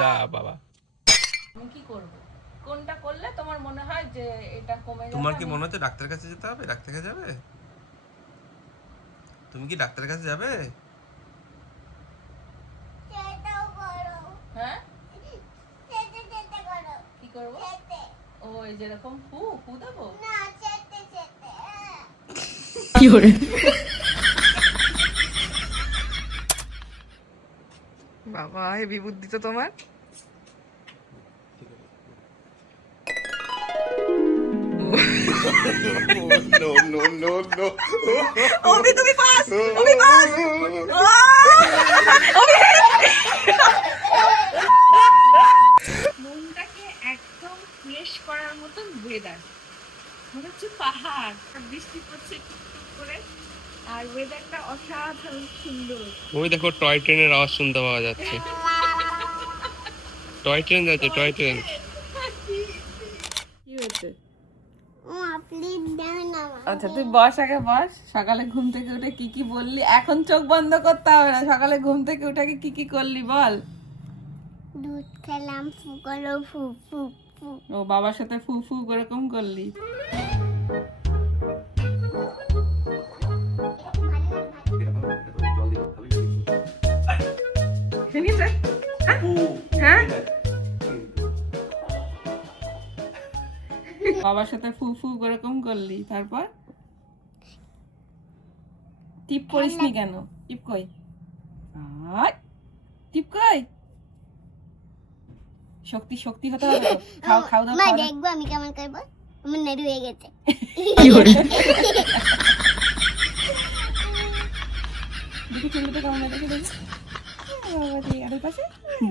যা বাবা, আমি কি করব? কোনটা করলে তোমার মনে হয় যে এটা কমে যাবে? তোমার কি মনে হচ্ছে ডাক্তারের কাছে যেতে হবে? ডাক্তার কাছে যাবে? তুমি কি ডাক্তারের কাছে যাবে? হ্যাঁ, কি করব? ও এই যেরকম ফু ফু দেবো? কি করে বাবা, হেভি বুদ্ধি তো তোমার। নো নো নো নো, অভি তুমি পাস, অভি পাস। মনটাকে একদম ফ্রেশ করার মতন ওয়েদার, মনে হচ্ছে পাহাড়, বৃষ্টি পড়ছে টুকটুক করে, আর ওয়েদারটা অসাধারণ সুন্দর। ওই দেখো টয় ট্রেনের আওয়াজ শুনতে পাওয়া যাচ্ছে। টয় ট্রেন যাচ্ছে, টয় ট্রেন। কি হয়েছে? আচ্ছা আচ্ছা তুই বস, আগে বস। সকালে ঘুম থেকে উঠে কি কি বললি? এখন চোখ বন্ধ করতে হবে না, সকালে ঘুম থেকে উঠে কি কি করলি বল। দুধ খেলাম, ফু করো, ফু ফু ফু। ও বাবার সাথে ফু ফু এরকম করলি? হ্যাঁ, বাবার সাথে ফু ফু এরকম করলি, তারপর টিপ করিসনি কেন? টিপ কই? আয়, টিপ কই? শক্তি শক্তি হতে হবে তো। খাও খাও দাও, মা খাও দাও। দেখবো আমি কেমন করবো। আমার নেড়ু হয়ে গেছে। কি করে দেখি চুলটা কেমন দেখি দেখি। বাবা রে, আর এই পাশে?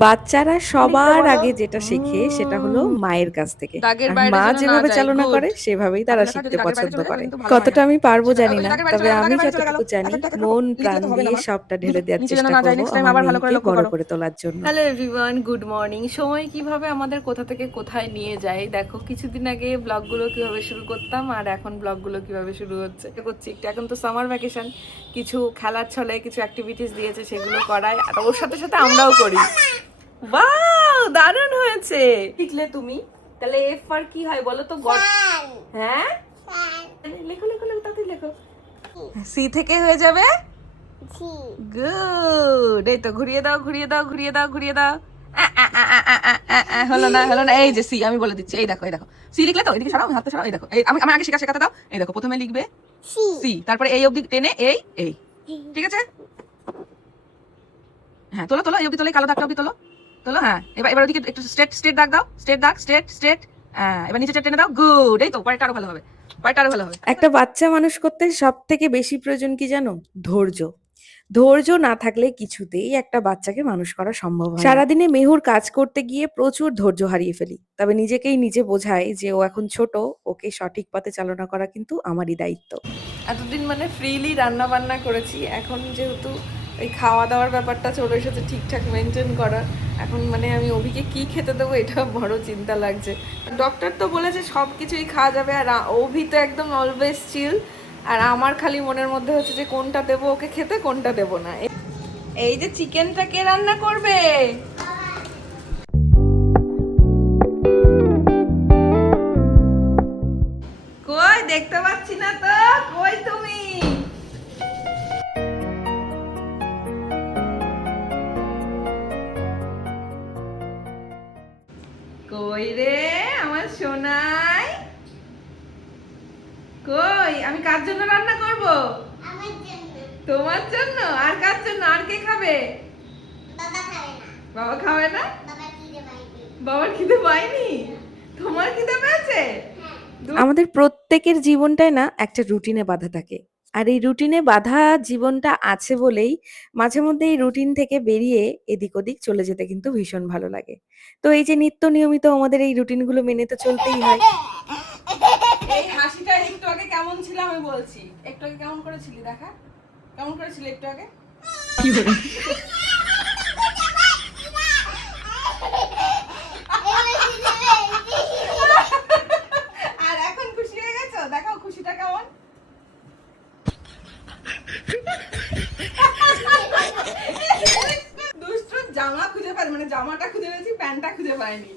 বাচ্চারা সবার আগে যেটা শেখে সেটা হলো মায়ের কাছ থেকে। দাগের আর বাইরে মা যেন না যেভাবে যায়, চালনা good। করে সেভাবেই তারা দাগের শিখতে বাইরে পছন্দ চলে করে। কিন্তু ভালো হয় কতটা না। আমি পারবো জানি না, দাগের বাইরে তবে চলে গেল, আমি দাগের বাইরে চলে গেল। যতটুকু জানি আচ্ছা, মন লিখে প্রাণ তো হবে না দিয়ে মা। সবটা ঢেলে দেওয়ার নিচে যেন চেষ্টা না যায়, করবো next time আমার আবার ভালো করে মেয়েকে লক্ষ্য বড় করো। করে তোলার জন্য। Hello everyone, good morning. সময় কিভাবে আমাদের কোথা থেকে কোথায় নিয়ে যায় দেখো। কিছুদিন আগে ব্লগগুলো কিভাবে শুরু করতাম, আর এখন ব্লগগুলো কিভাবে শুরু হচ্ছে করছি একটু। এখন তো সামার ভ্যাকেশন, কিছু খেলার ছলে কিছু অ্যাক্টিভিটিস দিয়েছে, সেগুলো করায়, আর ওর সাথে সাথে আমরাও করি। ওয়াও, দারুণ হয়েছে। শিখলে তুমি? তাহলে এফ ফর কি হয় বলো তো? হ্যাঁ, লেখো লেখো লেখো, তাড়াতাড়ি লেখো। সি থেকে হয়ে যাবে জি। গুড। এই তো ঘুরিয়ে দাও ঘুরিয়ে দাও ঘুরিয়ে দাও ঘুরিয়ে দাও। হলো না হলো না। এই যে সি, আমি বলে দিচ্ছি, এই দেখো এই দেখো। সি লিখলে তো, এদিকে সরাও, হাতটা সরাও। এই দেখো, এই আমি আমার আগে শেখাতে দাও। এই দেখো, প্রথমে লিখবে সি, তারপরে এই অবধি টেনে এই এই, ঠিক আছে? হ্যাঁ, তোলো তোলো, এই অবধি তোলো, এই কালো দাগটা অবধি তোলো তোলো। হ্যাঁ, এবার এবার ওদিকে একটু স্ট্রেট স্ট্রেট দাগ দাও, স্ট্রেট দাগ, স্ট্রেট স্ট্রেট। হ্যাঁ, এবার নিচে টেনে দাও। গুড। এই তো, পরেরটা আরো ভালো হবে, পরেরটা আরো ভালো হবে। একটা বাচ্চা মানুষ করতে সব থেকে বেশি প্রয়োজন কি জানো? ধৈর্য। ধৈর্য না থাকলে কিছুতেই একটা বাচ্চাকে মানুষ করা সম্ভব হয় না। সারাদিনে মেহুর কাজ করতে গিয়ে প্রচুর ধৈর্য হারিয়ে ফেলি, তবে নিজেকেই নিজে বোঝাই যে ও এখন ছোট, ওকে সঠিক পথে চালনা করা কিন্তু আমারই দায়িত্ব। এতদিন মানে ফ্রিলি রান্না বান্না করেছি, এখন যেহেতু এই খাওয়া দাওয়ার ব্যাপারটা চলে এসেছে, ঠিকঠাক মেনটেন করা, এখন মানে আমি অভিকে কি খেতে দেবো এটা বড় চিন্তা লাগছে। ডক্টর তো বলেছে সব কিছুই খাওয়া যাবে, আর অভি তো একদম অলওয়েজ চিল, আর আমার খালি মনের মধ্যে হচ্ছে যে কোনটা দেবো ওকে খেতে, কোনটা দেবো না। এই যে চিকেনটা কে রান্না করবে? কই দেখতে পাচ্ছি না তো, কই তুমি? কই রে আমার সোনাই? কই, আমি কার জন্য রান্না করব? আমার জন্য। তোমার জন্য? আর কার জন্য? আর কে খাবে? বাবা খাবে না। বাবা খাবে না? বাবা খিদে পাইনি। বাবার খিদে পায়নি? তোমার খিদে পেয়েছে? আমাদের প্রত্যেকের জীবনটাই না একটা রুটিনে বাঁধা থাকে, আর এই রুটিনে বাঁধা জীবনটা আছে বলেই মাঝে মধ্যে এই রুটিন থেকে বেরিয়ে এদিক ওদিক চলে যেতে কিন্তু ভীষণ ভালো লাগে। তো এই যে নিত্য নিয়মিত আমাদের এই রুটিনগুলো মেনে তো চলতেই হয়। এই হাসিটা একটু আগে কেমন ছিল আমি বলছি। একটু আগে কেমন করেছিলি দেখা? কেমন করেছিলি একটু আগে? কি করে আর এখন খুশি হয়ে গেছো? দেখাও খুশিটা কেমন। দুষ্টু জামা খুঁজে পাই, মানে জামাটা খুঁজে পেয়েছি, প্যান্টটা খুঁজে পাইনি।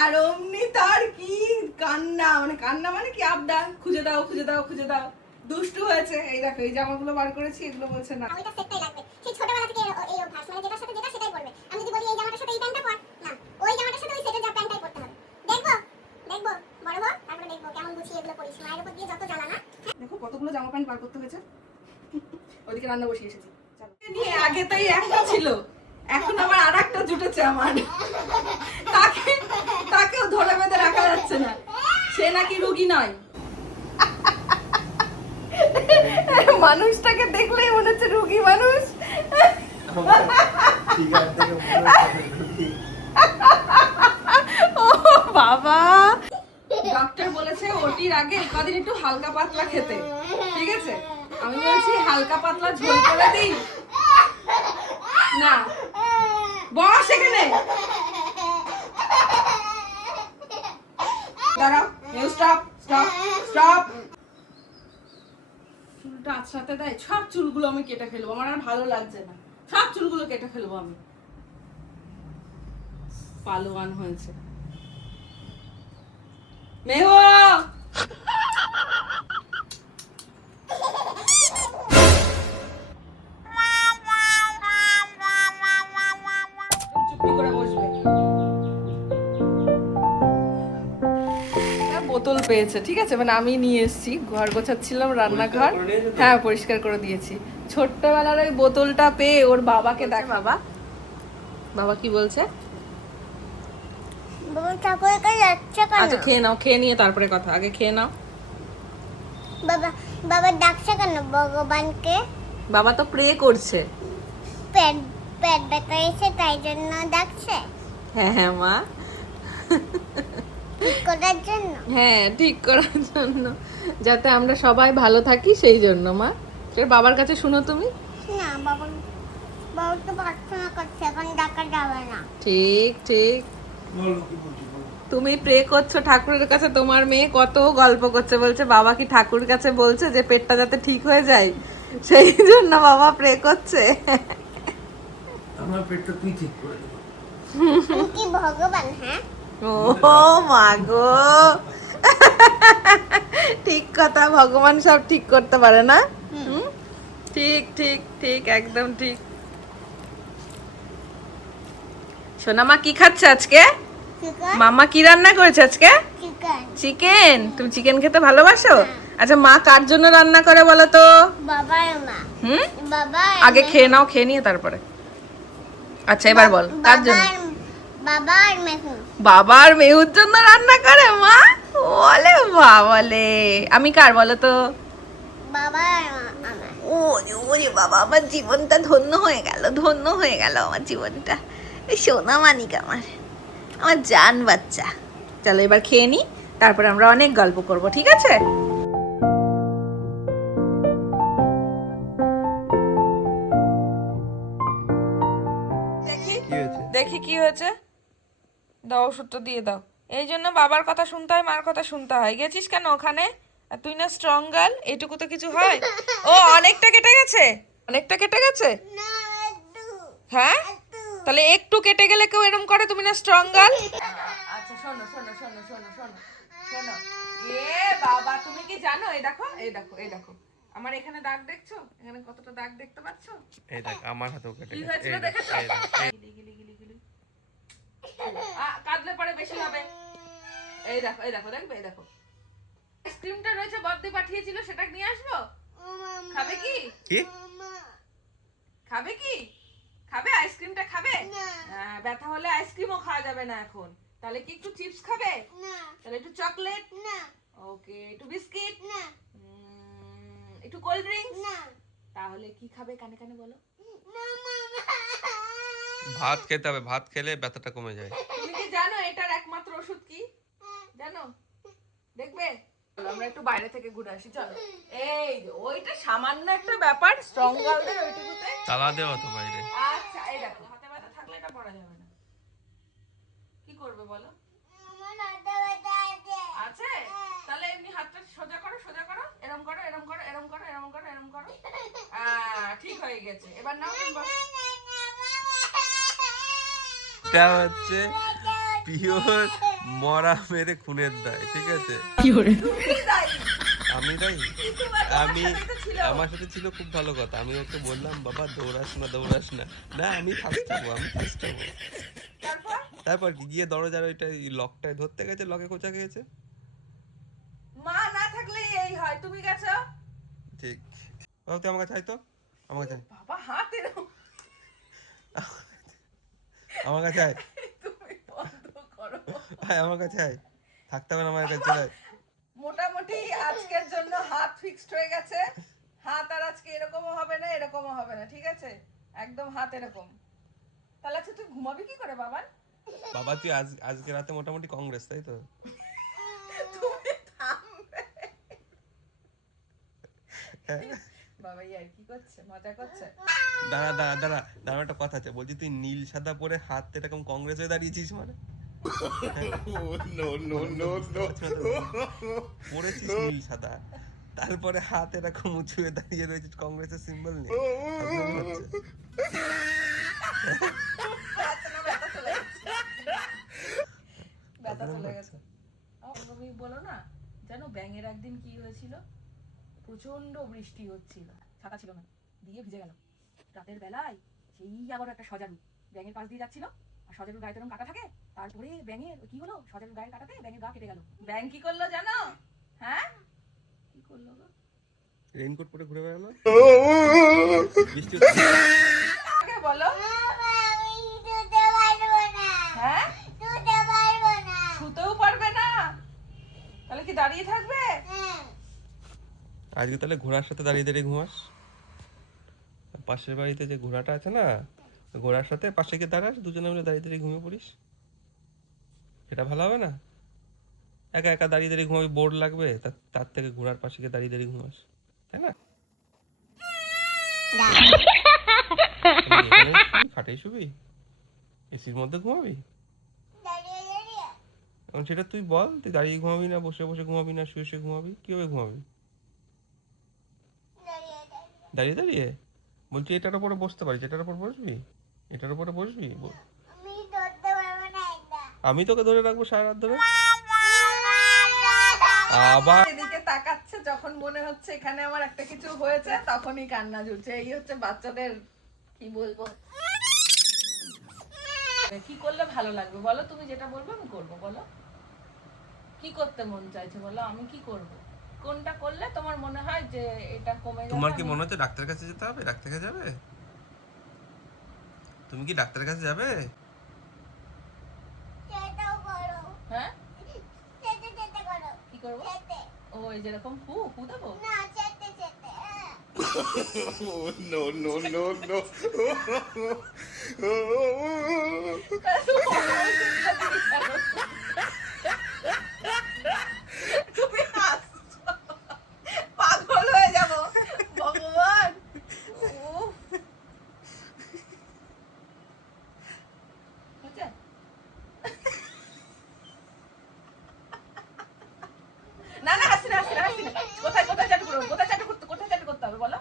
আর অমনি তার কি কান্না, মানে কান্না মানে কি আবদার, খুঁজে দাও খুঁজে দাও খুঁজে দাও, দুষ্টু হয়েছে। এই দেখো এই জামাগুলো বার করেছি, এগুলো বলছে না। ওইটা সেটটাই লাগবে, সেই ছোটবেলা থেকে এই অভ্যাস, মানে যেটার সাথে যেটা সেটাই পরবে। আমি যদি বলি এই জামাটার সাথে এই প্যান্টটা পর, না ওই জামাটার সাথে ওই সেটের যা প্যান্টটাই পরতে হবে। দেখবো দেখবো বড় বড়, তারপরে দেখবো কেমন গুছিয়ে এগুলো পরিস। মায়ের উপর দিয়ে যত জ্বালা না। দেখো কতগুলো জামা প্যান্ট বার করতে হয়েছে। ওদিকে রান্না বসিয়ে এসেছি। নিয়ে আগে তাই একটা ছিল, এখন আবার আরেকটা জুটেছে আমার। তাকেও ধরে বেঁধে রাখা যাচ্ছে না, সে নাকি রোগী নয়। মানুষটাকে দেখলেই মনে হচ্ছে রোগী মানুষ। ও বাবা, ডক্টর বলেছে ওটির আগে কদিন একটু হালকা পাতলা খেতে, ঠিক আছে? আমি বলছি হালকা পাতলা ঝোল করে দিই না, বস এখানে, দাঁড়াও, স্টপ স্টপ স্টপ। চুলটা আছড়াতে দেয়, সব চুলগুলো আমি কেটে ফেলবো, আমার আর ভালো লাগছে না, সব চুলগুলো কেটে ফেলবো আমি। পালোয়ান হয়েছে মেহু। চুপটি করে বসবে। বোতল পেয়েছে, ঠিক আছে, মানে আমি নিয়ে এসেছি, ঘর গোছাচ্ছিলাম, রান্নাঘর, হ্যাঁ পরিষ্কার করে দিয়েছি। ছোট্টবেলার ওই বোতলটা পেয়ে ওর বাবাকে দেখ। বাবা বাবা কি বলছে? বাবা ঠাকুরের কাছে যাচ্ছে কেন? আচ্ছা খেয়ে নাও, খেয়ে নিয়ে তারপরে কথা, আগে খেয়ে নাও। বাবা বাবা ডাকছে কেন ভগবানকে? বাবা তো প্রে করছে। পেট পেট ব্যথা এসে তাই জন্য ডাকছে, হ্যাঁ হ্যাঁ মা, ঠিক করার জন্য। হ্যাঁ ঠিক করার জন্য, যাতে আমরা সবাই ভালো থাকি সেই জন্য মা। তোর বাবার কাছে শুনো তুমি। না বাবা, বাবা তো প্রার্থনা করছে, এখন ডাকা যাবে না। ঠিক ঠিক, তুমি প্রে করছো ঠাকুরের কাছে, তোমার মেয়ে কত গল্প করছে, বলছে বাবা কি ঠাকুরের কাছে বলছে যে পেটটা যাতে ঠিক হয়ে যায়, সেই জন্য বাবা প্রে করছে। আমার পেটটা তুই ঠিক করে দেবো। তুমি কি ভগবান? হ্যাঁ ও মা গো, ঠিক কথা, ভগবান সব ঠিক করতে পারে না? হুম, ঠিক ঠিক ঠিক, একদম ঠিক। সোনা মা কি খাচ্ছে আজকে? চিকেন মামা কি রান্না করেছে আজকে? Chicken chicken. তুমি চিকেন খেতে ভালোবাসো? আচ্ছা মা কার জন্য রান্না করে বলো তো? বাবা আর মা। হুম, বাবা আগে খেয়ে নাও, খেয়ে নিয়ে তারপরে। আচ্ছা এবার বল কার জন্য? বাবা আর মেহু। বাবা আর মেহুর জন্য রান্না করে মা? বলে বাবালে, আমি কার বলো তো? বাবা আর আমার। ওরে বাবা, আমার জীবনটা ধন্য হয়ে গেল, ধন্য হয়ে গেল আমার জীবনটা। এই সোনা মানিক আমার, আমার জান বাচ্চা। চলো এবার খেয়ে নি, তারপরে আমরা অনেক গল্প করব, ঠিক আছে? দেখি কি হয়েছে? দেখি কি হয়েছে, দাও ওষুধটা দিয়ে দাও। এই জন্য বাবার কথা শুনতে হয়, মার কথা শুনতে হয়। গেছিস কেন ওখানে? আর তুই না স্ট্রং গার্ল, এইটুকু তো কিছু হয়। ও অনেকটা কেটে গেছে, অনেকটা কেটে গেছে। না একটু হ্যাঁ তাহলে একটু কেটে গেলে কেউ এরকম করে? তুমি না স্ট্রং গার্ল। আচ্ছা শোনো শোনো শোনো শোনো শোনো শোনো, এ বাবা তুমি কি জানো, এই দেখো এই দেখো এই দেখো, আমার এখানে দাগ দেখছো, এখানে কতটা দাগ দেখতে পাচ্ছো? এই দেখ আমার হাতেও কেটে কি গেছে। হয়েছিল এই দেখ, দেখেছো? এই দেখ, এই গিলি গিলি গিলি গিলি। কাঁদলে পরে বেশি হবে। এই দেখো এই দেখো, দেখবে এই দেখো, আইসক্রিমটা রয়েছে, বদ্দি পাঠিয়েছিল, সেটা নিয়ে আসবো? খাবে কি? কি? খাবে কি? খাবে আইসক্রিমটা খাবে? ব্যথা হলে আইসক্রিমও খাওয়া যাবে না এখন। তাহলে কি একটু চিপস খাবে? না তাহলে একটু চকলেট? না ওকে, একটু বিস্কিট? না একটু কোল্ড ড্রিঙ্কস? না তাহলে কি খাবে কানে কানে বলো? ভাত খেতে হবে, ভাত খেলে ব্যথাটা কমে যায়। তুমি কি জানো এটার একমাত্র ওষুধ কি জানো? দেখবে আমরা একটু বাইরে থেকে ঘুরে আসি, চলো। এই যে, ওইটা সামান্য একটা ব্যাপার, স্ট্রং গার্লদের ওইটুকুতে। তালা দেওয়া তো বাইরে। আচ্ছা এই দেখো, হাতে ব্যথা থাকলে এটা পড়া যাবে না, কি করবে বলো? আমার হাতে ব্যথা আছে। আছে? তাহলে এমনি হাতটা সোজা করো, সোজা করো, এরম করো, এরম করো, এরম করো, এরম করো, এরম করো। ঠিক হয়ে গেছে, এবার নাও তুমি বসো। এটা হচ্ছে পিওর মরা মেরে খুনের দায়, ঠিক আছে? কি করে? আমি তাই আমার সাথে ছিল খুব ভালো কথা, আমি ওকে বললাম বাবা দৌড়াস না, না আমি ফার্স্ট হবো। তারপর কি গিয়ে দরজার ওইটা লকটায় ধরতে গেছে, লকে খোঁচা গেছে। মা না থাকলে এই হয়, তুমি গেছো। ঠিক বাবা, তুই আমার কাছে আয় তো, আমার কাছে আয়, বাবা হাত এরকম, আমার কাছে আয়, তুমি বন্ধ করো। আয় আমার কাছে আয়, থাকতে হবে না আমার কাছে, চলে আয়। মোটামুটি আজকের জন্য হাত ফিক্সড হয়ে গেছে। হাত আর আজকে এরকমও হবে না, এরকমও হবে না, ঠিক আছে? একদম হাত এরকম। তাহলে আচ্ছা তুই ঘুমাবি কি করে বাবা? বাবা তুই আজকে রাতে মোটামুটি কংগ্রেস, তাই তো? তুমি থামবে। বাবা ইয়ার কি করছে, মজা করছে? দাঁড়া একটা কথা আছে, বলছি তুই নীল সাদা পরে হাত এরকম কংগ্রেস হয়ে দাঁড়িয়েছিস মানে? পরেছিস নীল সাদা, তারপরে হাত এরকম উঁচু হয়ে দাঁড়িয়ে রয়েছিস কংগ্রেসের সিম্বল নিয়ে। ব্যথা চলে গেছে। তুমি বলো না, জানো ব্যাঙের একদিন কি হয়েছিল? প্রচন্ড বৃষ্টি হচ্ছিল, ছাতা ছিল না, দিয়ে ভিজে গেল। রাতের বেলায় সেই আবার একটা সজারু ব্যাঙের পাশ দিয়ে যাচ্ছিল, আর সজারুর গায়ে তেরকম কাটা থাকে। তারপরে ব্যাঙের কি হলো, সজারুর গায়ের কাটাতে ব্যাঙের গা কেটে গেল। ব্যাঙ কি করলো জানো? হ্যাঁ কি করলো গো? রেইনকোট পরে ঘুরে বেড়ালো। বৃষ্টি আগে বলো। হ্যাঁ শুতেও পারবে না, তাহলে কি দাঁড়িয়ে থাকবে? আজকে তাহলে ঘোড়ার সাথে দাঁড়িয়ে ঘুমাস। পাশের বাড়িতে যে ঘোড়াটা আছে না, ঘোড়ার সাথে পাশে গিয়ে দাঁড়াস, দুজনে মিলে দাঁড়িয়ে ঘুমিয়ে পড়িস। সেটা ভালো হবে না? একা একা দাঁড়িয়ে ঘুমাবি, বোর লাগবে, তার থেকে ঘোড়ার পাশে গিয়ে দাঁড়িয়ে ঘুমাস, তাই না? খাটেই শুবি, এসির মধ্যে ঘুমাবি? এখন সেটা তুই বল, তুই দাঁড়িয়ে ঘুমাবি না বসে বসে ঘুমাবি না শুয়ে শুয়ে ঘুমাবি, কিভাবে ঘুমাবি? দাঁড়িয়ে বলছি এটার উপরে বসতে পারিস, এটার উপর বসবি, এটার উপরে বসবি। আমি তোকে ধরে রাখবো সারা রাত ধরে। আবার এদিকে তাকাচ্ছে, যখন মনে হচ্ছে এখানে আমার একটা কিছু হয়েছে তখনই কান্না জুড়ছে। এই হচ্ছে বাচ্চাদের, কি বলবো, কি করলে ভালো লাগবে বলো? তুমি যেটা বলবে আমি করবো, বলো কি করতে মন চাইছে বলো, আমি কি করব? কোনটা করলে তোমার মনে হয় যে এটা কমে যাবে? তোমার কি মনে হচ্ছে ডাক্তারের কাছে যেতে হবে? ডাক্তার কাছে যাবে? তুমি কি ডাক্তারের কাছে যাবে? হ্যাঁ কি করবো? ও এই যেরকম ফু দেবো? তুমি হাসছো, পাগল হয়ে যাবো ভগবান। না হাসি না। কোথায় চাটু করবো? কোথায় চাটু করতে হবে বলো?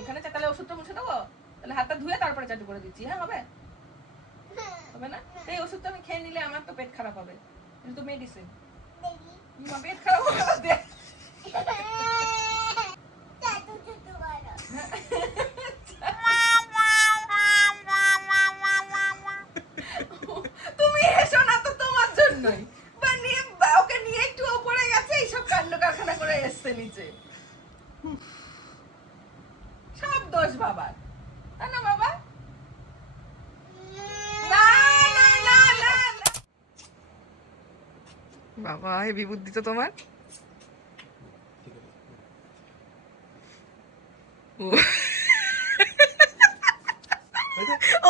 এখানে তাহলে ওষুধটা মুছে দেবো, তাহলে হাতটা ধুয়ে তারপরে চাটু করে দিচ্ছি। হ্যাঁ হবে না? এই ওষুধটা আমি খেয়ে নিলে আমার তো পেট খারাপ হবে, কিন্তু মেডিসিন পেট খারাপ হবে। তুমি এসো না তো তোমার জন্যই, ওকে নিয়ে একটু ওপরে গেছে, এইসব কাণ্ড কারখানা করে এসছে নিচে। সব দোষ বাবার, তাই না বাবা? বাবা হেবি বুদ্ধি তো তোমার।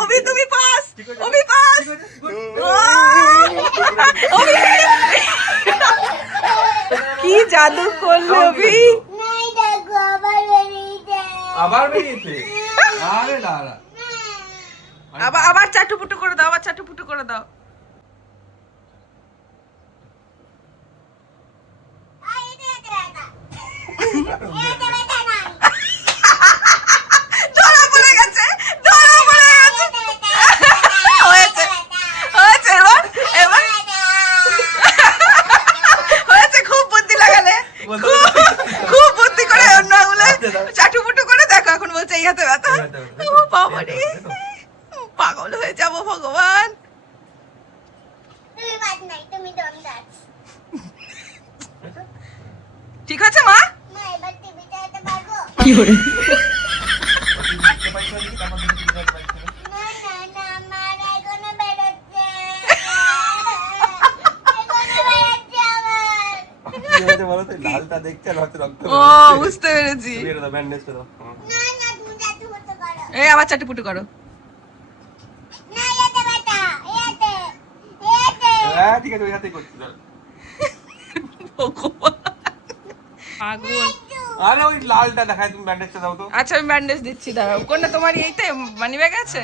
অভি তুমি পাস, অভি পাস। কি জাদু করলে অভি? আবার বেরিয়েছে। আরে দাঁড়া, আবার চাটুপুটু করে দাও, আবার চাটুপুটু করে দাও। ধরা পড়ে গেছে। হয়েছে পাগল হয়ে যাব ভগবান। তুমি বাদ নাই, তুমি দমদার। ঠিক আছে মা? মা এবার টিভি চালাতে পারবো? না না না, আমার এখনো বেরোচ্ছে। এখনো বেরোচ্ছে আমার। কি হয়েছে বলো তো? লালটা দেখছে আর হয়তো রক্ত ও বুঝতে পেরেছি। বেরো দাও, ব্যান্ডেজ করো। না না, তুমি চাটু করতে পারো। এই আবার চাটুপুটু করো। না, এতে বেটা, এতে, এতে। হ্যাঁ ঠিক আছে, ওই হাতেই করছি দাঁড়া। ভগবান। আগুন। আরে ওই লালটা দেখায়, তুমি ব্যান্ডেজটা দাও তো। আচ্ছা আমি ব্যান্ডেজ দিচ্ছি, দাঁড়াও। কোনটা তোমার এইতে মানি ব্যাগ আছে?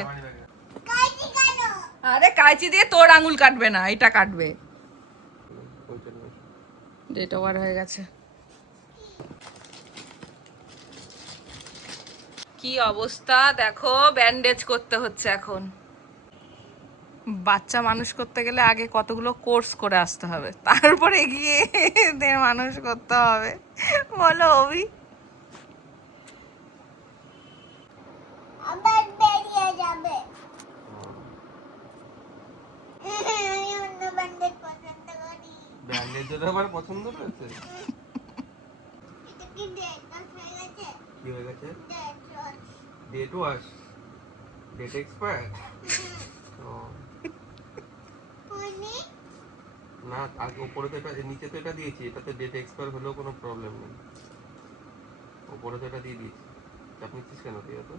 কাইটি কাটো। আরে কাঁচি দিয়ে তোর আঙুল কাটবে না, এটা কাটবে। ডেট ওভার হয়ে গেছে। কি অবস্থা দেখো, ব্যান্ডেজ করতে হচ্ছে এখন। বাচ্চা মানুষ করতে গেলে আগে কতগুলো কোর্স করে আসতে হবে, তারপরে গিয়ে এদের মানুষ করতে হবে। বলো অভি? আবার বেরিয়ে যাবে। আমি অন্য ব্যান্ডেজ পছন্দ করি। ব্যান্ডেজ যেটা আমার পছন্দ রয়েছে। এটা কি ডেট হয়ে গেছে? কি হয়ে গেছে? ডেট রস। ডেট ওয়াশ, ডেট এক্সপায়ার। মানে না, আগে উপরে তো এটা, নিচে তো এটা দিয়েছি, এটাতে ডেট এক্সপায়ার হলেও কোনো প্রবলেম নেই। উপরে তো এটা দিয়ে দিয়েছি, চাপ নিচ্ছিস কেন তুই তো?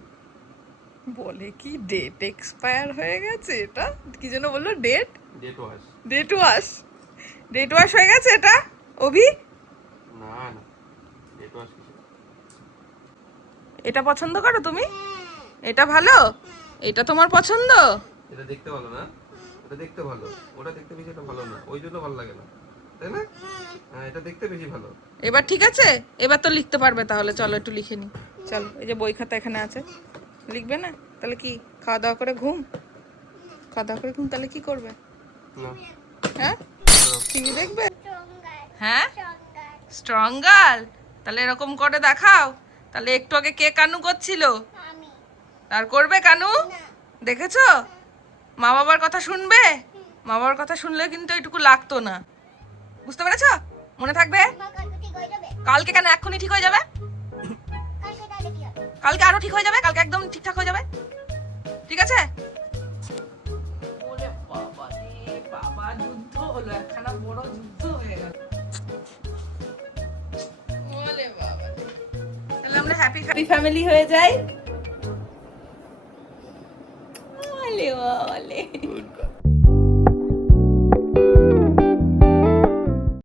বলে কি ডেট এক্সপায়ার হয়ে গেছে? এটা কি যেন বললো? ডেট ডেট ওয়াশ। ডেট ওয়াশ, ডেট ওয়াশ হয়ে গেছে এটা অভি? না না, ডেট ওয়াশ কিছু। এটা পছন্দ করো তুমি? এটা ভালো? এটা তোমার পছন্দ? এটা দেখতে ভালো না? এটা দেখতে ভালো, ওটা দেখতে বেশি এটা ভালো না, ওই জন্য ভালো লাগে না, তাই না? হ্যাঁ, এটা দেখতে বেশি ভালো। এবার ঠিক আছে? এবার তো লিখতে পারবে, তাহলে চলো একটু লিখে নি। চলো, এই যে বই খাতা এখানে আছে, লিখবে না? তাহলে কি খাওয়া দাওয়া করে ঘুম? খাওয়া দাওয়া করে ঘুম, তাহলে কি করবে? না, হ্যাঁ, টিভি দেখবে? স্ট্রঙ্গার হ্যাঁ, স্ট্রঙ্গার স্ট্রং গার্ল। তাহলে এরকম করে দেখাও। তাহলে একটু আগে কে কানু করছিল? আমি আর করবে কানু? না দেখেছো? মা বাবার কথা শুনবে? মা বাবার কথা শুনলে কিন্তু এটুকু লাগতো না, বুঝতে পেরেছো? মনে থাকবে? আমার কালকে ঠিক হয়ে যাবে। কালকে কেন, এক্ষুনি ঠিক হয়ে যাবে। কালকে তাহলে কি হবে? কালকে আরো ঠিক হয়ে যাবে, কালকে একদম ঠিকঠাক হয়ে যাবে, ঠিক আছে? ওরে বাবা রে বাবা, যুদ্ধ হলো, একখানা বড় যুদ্ধ হয়ে গেল। ওরে বাবা, তাহলে আমরা হ্যাপি ফ্যামিলি হয়ে যাই। ওলে ওলে।